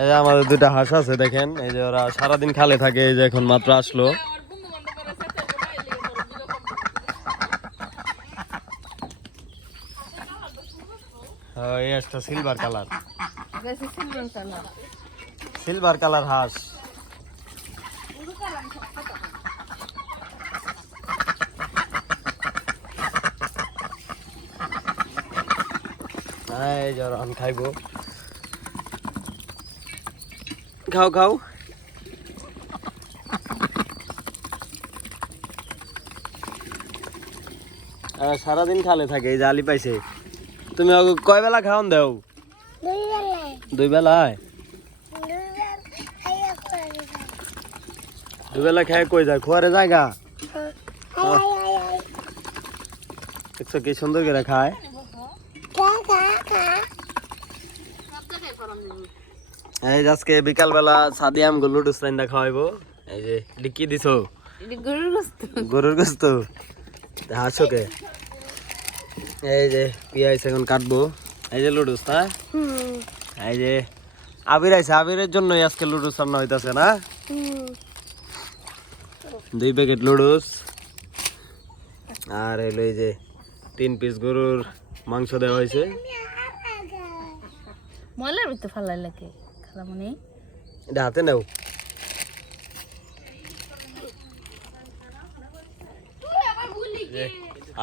এই যে আমাদের দুটা হাঁস আছে দেখেন, এই যে ওরা সারাদিন খালে থাকে, এই যে এখন মাত্র আসলো। এই একটা সিলভার কালার, সিলভার কালার হাঁস। এই যে ওরা খাইবো, খাও খাও। সারাদিন খালে থাকে, এই যে আলি পাইছে। তুমি কয় বেলা খাওয়ান দাও? দুই বেলায়। দুই বেলা খায় কই যায়? খোয়ারে জায়গা দেখছো কি সুন্দর করে খায়। এই যে আজকে বিকাল বেলা সাদিয়া আমগো লুডুস রাইন্দা খাওয়াইবো। এই যে লিখি দিছো গরুর গোস্ত, গরুর গোস্ত। হাসোকে এই যে পিয়াজ এখন কাটবো। এই যে লুডুস না, এই যে আবির আইছে, আবিরের জন্যই আজকে লুডুস রান্না হইতাছে না। 2 প্যাকেট লুডুস আর হলো এই যে 3 পিস গরুর মাংস দেওয়া হয়েছে। ময়লার ভিতরে ফালাই লাগে খালামনি, এটা হাতে নাও।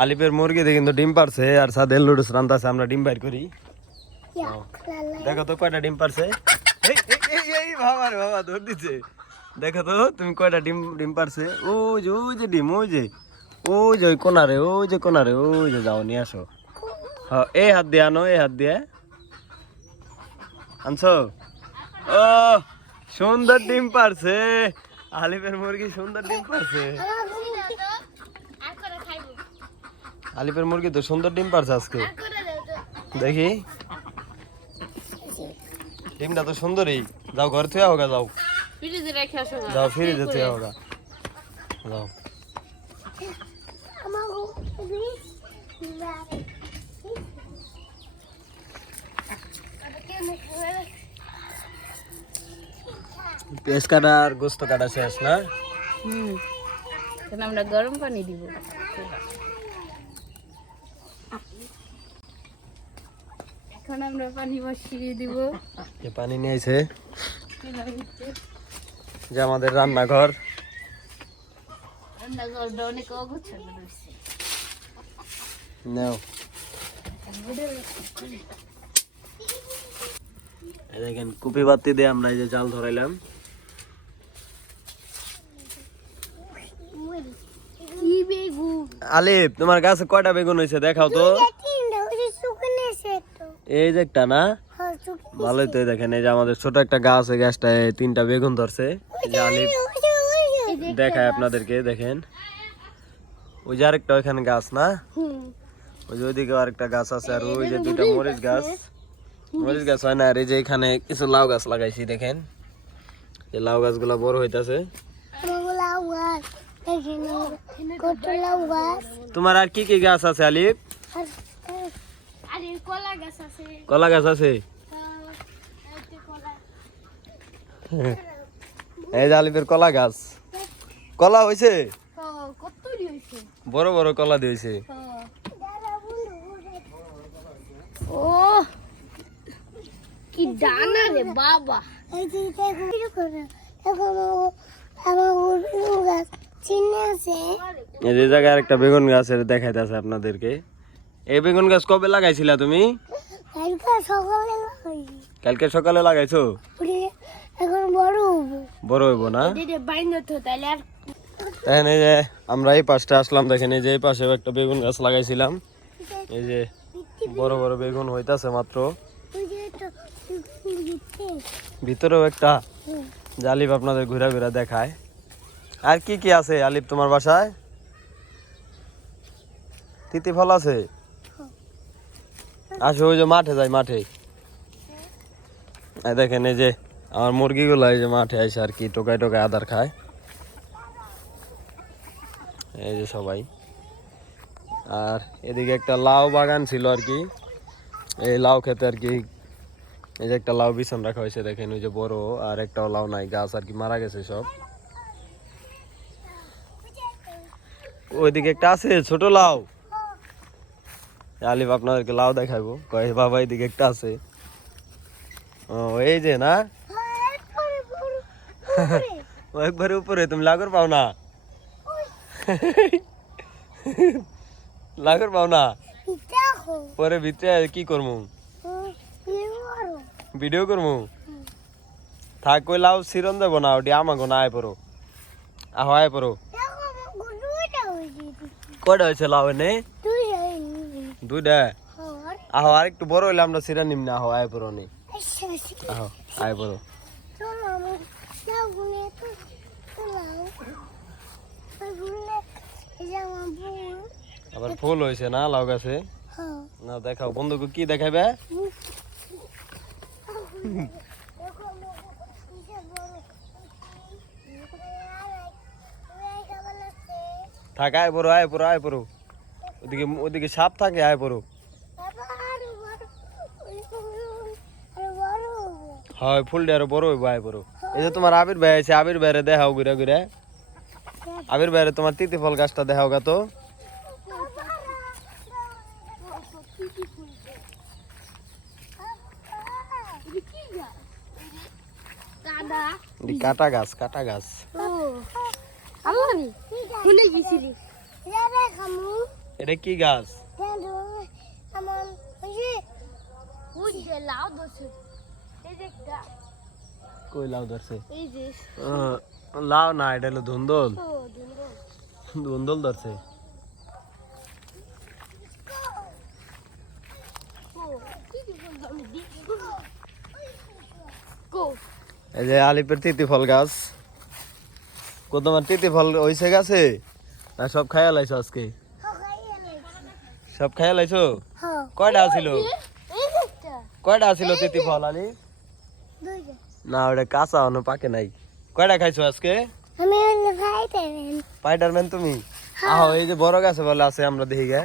আলিপের মুরগিতে কিন্তু ডিম পারছে, আর সাদের লুডুস রান্তাছে। আমরা ডিম বাইর করি, দেখো তো কয়টা ডিম পারছে। বাবা রে বাবা ধর দিচ্ছে, দেখো তো তুমি কয়টা ডিম পারছে। ওই যে ডিম, ওই যে ওই কোনারে, ওই যে কোনারে, ওই যে যাও নিয়ে আসো। হ্যাঁ এই হাত দিয়ে আনো, এই হাত দিয়ে আনছো। ও সুন্দর ডিম পারছে আলিপের মুরগি, সুন্দর ডিম পারছে। আলিপের মুরগি তো সুন্দর ডিম পারছে আজকে, দেখি ডিমটা তো সুন্দরই। যাও ঘর থেকে হোগা, যাও যাও ফ্রিজে থেকে হোগা, যাও। পেঁয়াজ কাটা আর গোস্ত কাটা শেষ না? আমরা গরম পানি দিব। এখন আমরা পানি বসিয়ে দিব। যে পানি নিয়ে আইছে, যে আমাদের রান্নাঘর। রান্নাঘরটা অনেক অগোছালো রয়েছে। নাও দেখেন কুপি বাতি দিয়ে আমরা এই যে জাল ধরাইলাম। আলিফ তোমার গাছে কয়টা বেগুন হয়েছে দেখাও তো। এই যে একটা না, ভালোই তো। দেখেন এই যে আমাদের ছোট একটা গাছ, এই গাছটায় 3টা বেগুন ধরছে। আলিফ দেখায় আপনাদেরকে, দেখেন ওই যে আরেকটা ওইখানে গাছ না, ওই যে ওইদিকে আরেকটা গাছ আছে। আর ওই যে 2টা মরিচ গাছ, মরিচ গাছ হয় না। আর এই যে এখানে কিছু লাউ গাছ লাগাইছি, দেখেন এই লাউ গাছগুলা বড় হইতাছে। তোমার আর কি কি গাছ আছে আলিফ? কলা গাছ আছে। এই যে আলিফের কলা গাছ, কলা হয়েছে, বড় বড় কলা দিয়েছে। ও কি ডানা রে বাবা। এই যে জায়গায় একটা বেগুন গাছ দেখাইতেছে আপনাদেরকে। এই বেগুন গাছ কবে লাগাইছিলা তুমি? কালকে সকালে লাগাইছো। এখন বড় হইব না? দেখেন এই যে আমরা এই পাশটা আসলাম, দেখেন এই যে এই পাশেও একটা বেগুন গাছ লাগাইছিলাম। এই যে বড় বড় বেগুন হইতাছে মাত্র। ভিতরেও একটা। আলিফ আপনাদের ঘুরা ঘুরা দেখায়। আর কি কি আছে আলিফ তোমার বাসায়? তিতি ফল আছে। আসো ওই যে মাঠে যাই, মাঠে দেখেন এই যে আমার মুরগিগুলো এই যে মাঠে আইসে আর কি টোকায় টোকায় আদার খায়। এই যে সবাই। আর এদিকে একটা লাউ বাগান ছিল আর কি, এই লাউ খেতে আর কি এই যে একটা লাউ বিছন রাখা হয়েছে দেখেন, ওই যে বড়, আর একটা লাউ নাই, গাছ আর কি মারা গেছে সব। ওইদিকে একটা আছে ছোট লাউ। আলিফ আপনাদেরকে লাউ দেখাবো, কয় বাবা এদিকে একটা আছে। ও এই যে না, ও একবারে উপরে, তুমি লাগর পাও না? লাগর পাও না? পরে ভিতরে কি করবো, ভিডিও করবো? থাক, কই লাউ সিরন দেবো না, ওটি আমাগো না, আয় পড়ো, আহো আয় পড়ো। কয়টা হয়েছে লাউ এনে? দুইটা। আহো আর একটু বড় হইলে আমরা সিরা নিম না, আহো আয় পড়ো নি, আহো আয় পড়ো। আবার ফুল হয়েছে না লাউ গাছে? না দেখাও বন্ধুকে, কি দেখাবে? থাক, আয় পড়ো আয় পড়ো আয় পড়ো, ওদিকে ওদিকে সাপ থাকে, আয় পড়ো। হয় ফুলটা আরো বড় হইব, আয় পড়ো। এই যে তোমার আবির ভাই আছে, আবির ভাইরে দেখাও ঘুরে ঘুরে, আবির ভাইরে তোমার তিতি ফল গাছটা দেখাও গা তো। কাটা গাছ, কাটা গাছ। এটা কি গাছ? কই লাউ ধরছে? লাউ না, এটা হলো ধুন্দল, ধুন্দল ধরছে। এই যে আলিপের তিতি ফল গাছ। তোমার তিতি ফল হইছে গাছে না সব খাইয়া লাইছো আজকে? সব খাইয়া লাইছো? কয়টা আছিল? কয়টা আছিল তিতি ফল আলি? না ওটা কাঁচা, অন্য পাকে নাই। কয়টা খাইছো আজকে? স্পাইডারম্যান তুমি? আহো এই যে বড় গাছে বলে আছে, আমরা দেখি গে।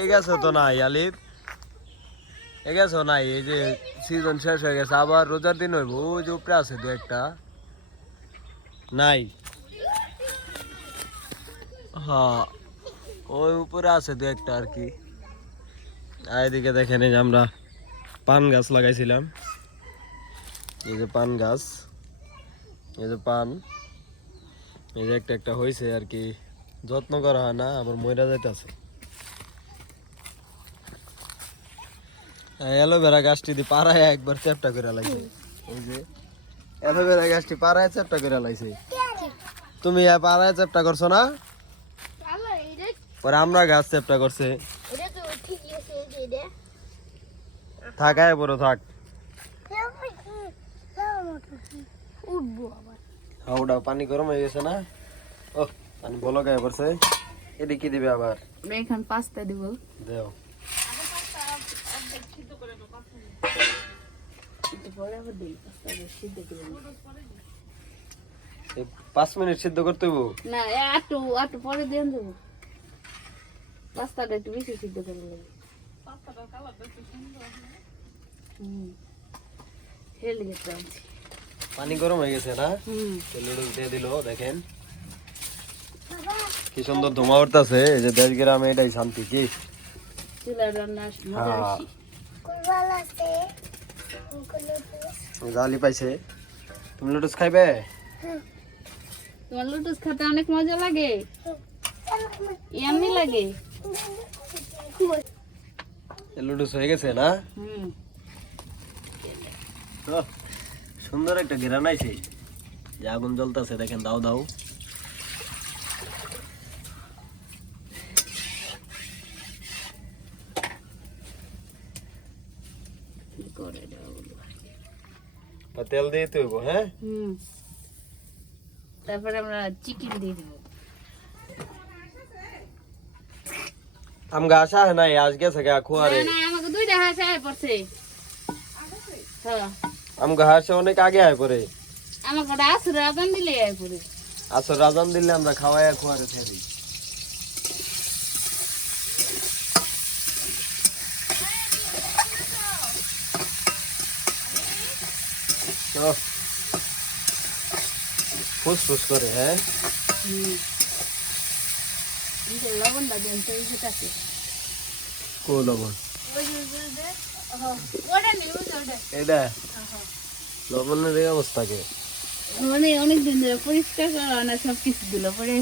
এই গাছে তো নাই আলিফ, এই গাছে নাই। এই যে সিজন শেষ হয়ে গেছে, আবার রোজার দিন হইব। ওই যে উপরে আছে দু একটা, নাই? হ্যাঁ ওই উপরে আছে দু একটা আর কি। এদিকে দেখেন, এই যে আমরা পান গাছ লাগাইছিলাম, এই যে পান গাছ, এই যে পান, এই যে একটা একটা হয়েছে আর কি, যত্ন করা হয় না, আবার মইরা যাইতেছে। অ্যালোভেরা গাছটি দিয়ে পাড়ায় একবার চ্যাপটা করে লাইছে। এই যে অ্যালোভেরা গাছটি পাড়ায় চ্যাপটা করে লাইছে। তুমি পাড়ায় চ্যাপটা করছো না? পরে আমরা গাছ চ্যাপটা করছে। থাক, আয় বড় থাক। ওটা পানি গরম হয়ে গেছে না? ও পানি বলো গায়ে পড়ছে। এটি কি দিবে আবার? এখন পাস্তা দিব। দেও। 5 মিনিট সিদ্ধ করতে হইব না, একটু পরে দিয়ে দেব। পাস্তাটা একটু বেশি সিদ্ধ করে নেব। পাস্তাটা কালারটা একটু সুন্দর আছে। হেলে গেছে। পানি গরম হয়ে গেছে না? নুডলস দিয়ে দিল, দেখেন কি সুন্দর ধোঁয়া উঠতেছে। এই যে দেশ গ্রামে এটাই শান্তি। কি চুলার রান্না মজা বেশি। কুরবালা আছে জালি পাইছে। তুমি লুডুস খাইবে? তোমার লুডুস খেতে অনেক মজা লাগে, ইয়াম্মি লাগে। লুডুস হয়ে গেছে না? সুন্দর একটা ঘেরান আইছে, যে আগুন জ্বলতেছে দেখেন, দাও দাও। তেল দিয়ে হইব। হ্যাঁ, তারপরে আমরা চিকেন দিয়ে দিব। আমগা আশা है নাই আজকে থেকে খুয়ারে। না আমাকে দুইটা হাসে আয় পড়ছে। হ্যাঁ আমগা হাসে অনেক আগে আয় পড়ে। আমাকে আসর রাজান দিলে আয় পড়ে। আসর রাজান দিলে আমরা খাওয়ায় খুয়ারে ছেড়ে দিই। ফুসফুস করে হ্যাঁ লবণটা দেন তো এই যেটাতে কো লবণ এটা লবণের এই অবস্থা কে মানে অনেকদিন ধরে পরিষ্কার করা না সব কিছু দিল পরে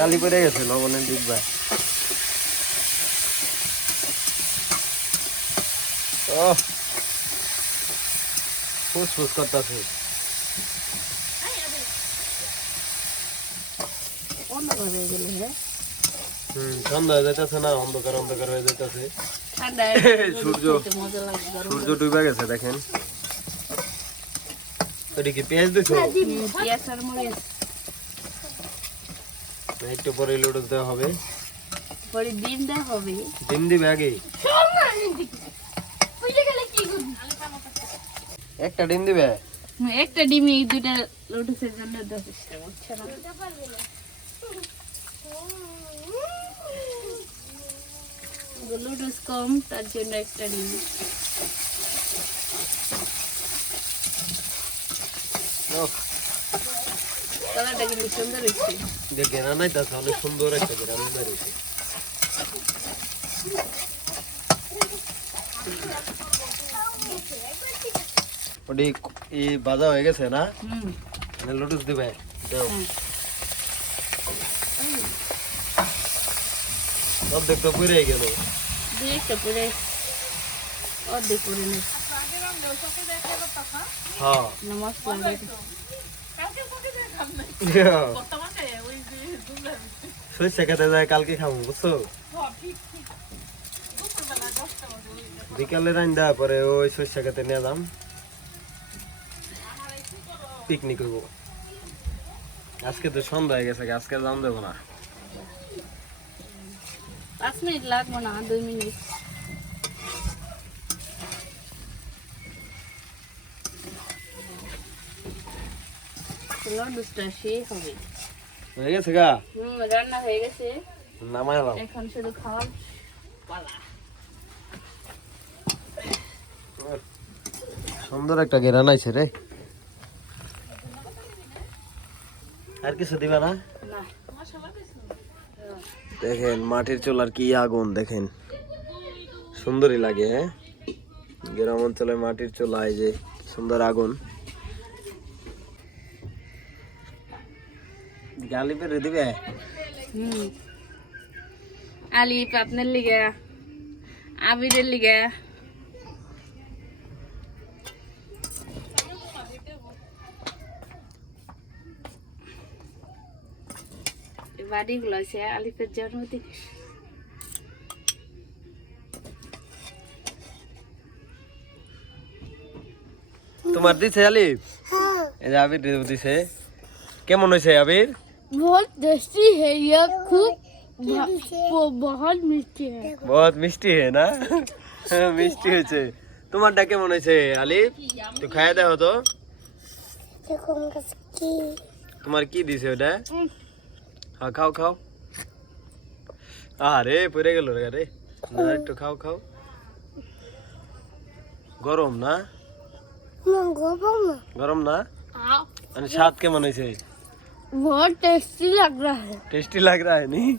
কালি পড়ে গেছে লবণের ডিব্বা ও ফুসফুস করতেছে অন্ধকার হয়ে গেল হ্যাঁ ঠান্ডা হয়ে যাইতেছে না অন্ধকার অন্ধকার হয়ে যাইতেছে ঠান্ডায় সূর্য মজা লাগে সূর্য ডুবে গেছে দেখেন ওটা কি পেঁয়াজ দিছো পেঁয়াজ আর মরিচ একটু পরে লুডুস দেওয়া হবে পরে ডিম দেওয়া হবে ডিম দিবে আগে একটা ডিম দিবে একটা ডিমে দুইটা লুডুসের জন্য 10 টাকা বুঝছো না লুডুস কম তার জন্য একটা ডিম কালারটা কিন্তু সুন্দর হয়েছে যে গেরা নাই তা অনেক সুন্দর একটা গেরা বেরিয়েছে ওটি এই ভাজা হয়ে গেছে না লুডুস দিবে দাও অর্ধেক তো পুড়ে গেল দিয়ে একটা পরে অর্ধেক করে নি হ্যাঁ মশলা সরষে খেতে যায় কালকে খাবো বুঝছো বিকালে রান্দা পরে ওই সরষে খেতে নিয়ে যাম পিকনিক করবো আজকে তো সন্ধ্যা হয়ে গেছে আজকে যাম দেবো না 5 মিনিট লাগবে না 2 মিনিট লুডুসটা শেষ হবে হয়ে গেছে গা রান্না হয়ে গেছে নামাইলাম এখন শুধু খাওয়ার পালা সুন্দর একটা গেরান আইছে রে আর কিছু দিবা না না দেখেন মাটির চুলার কি আগুন দেখেন সুন্দরই লাগে হ্যাঁ গ্রাম অঞ্চলে মাটির চুলা এই যে সুন্দর আগুন গালি পেরে দিবে আলিফ আপনার লিগে আবিরের লিগে বাড়িগুলো আছে আলিফের জন্মদিন তোমার দিছে আলিফ এই যে আবির দিছে কেমন হয়েছে আবির बहुत टेस्टी है ये खूब बहुत मिष्टी है बहुत মিষ্টি है না মিষ্টি হয়েছে তোমারটা কেমন হয়েছে আলিফ তুই খাইয়া দেখো তো তোমার কি দিছে ওটা হ্যাঁ খাও খাও আরে পড়ে গেল রে আরে না একটু খাও খাও গরম না গরম না মানে স্বাদ কেমন হয়েছে बहुत टेस्टी लग रहा है टेस्टी लग रहा है नहीं